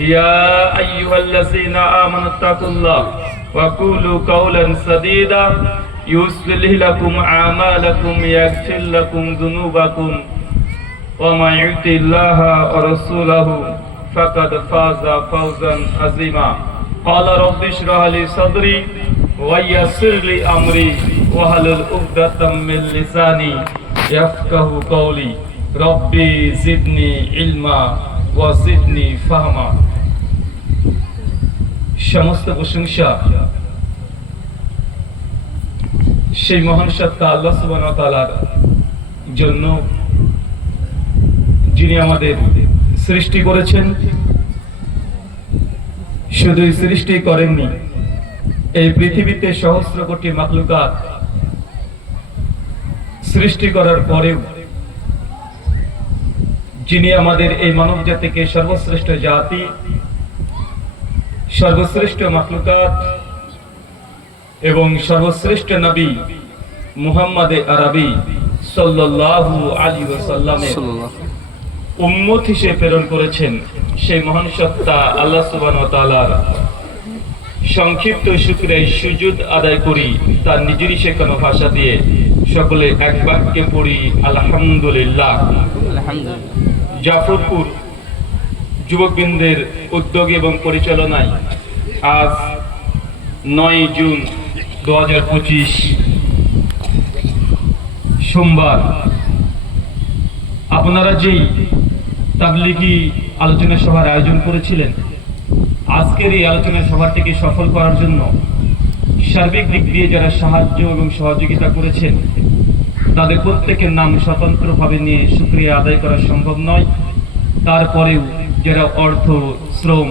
يا أيها الذين آمنوا اتقوا الله وقولوا قولا سديدا يصلح لكم أعمالكم يغفر لكم ذنوبكم ومن يطع الله ورسوله فقد فاز فوزا عظيما قال رب اشرح لي صدري ويسر لي أمري واحلل عقدة من لساني يفقهوا قولي ربي زدني علما وزدني فهما সমস্ত প্রশংসা সেই মহান সত্তা আল্লাহ সুবহানাহু ওয়া তাআলার জন্য, যিনি আমাদের সৃষ্টি করেছেন। শুধু সৃষ্টি করেননি, এই পৃথিবীতে সহস্র কোটি মাখলুকাত সৃষ্টি করার পরেও যিনি আমাদের এই মানব জাতিকে সর্বশ্রেষ্ঠ জাতি, সর্বশ্রেষ্ঠ মাখলুকাত এবং সর্বশ্রেষ্ঠ নবী মুহাম্মদ আরবি সাল্লাল্লাহু আলাইহি ওয়াসাল্লামের উম্মত হিসেবে প্রেরণ করেছেন, সেই মহান সত্তা আল্লাহ সুবহানাহু ওয়া তাআলার সংক্ষিপ্ত শুকরিয়া সুজুদ আদায় করি। তার নিজেরই শেখানো ভাষা দিয়ে সকলে এক বাক্যে পড়ি আলহামদুলিল্লাহ। জাফরপুর যুবকবৃন্দের উদ্যোগে এবং পরিচালনায় আজ 9 জুন 2025 সোমবার আপনারা যেই তাবলীগী আলোচনা সভার আয়োজন করেছিলেন, আজকের এই আলোচনা সভাটিকে সফল করার জন্য সার্বিক দিক দিয়ে যারা সাহায্য এবং সহযোগিতা করেছেন তাদের প্রত্যেকের নাম স্বতন্ত্রভাবে নিয়ে শুকরিয়া আদায় করা সম্ভব নয়। তারপরেও যারা অর্থ, শ্রম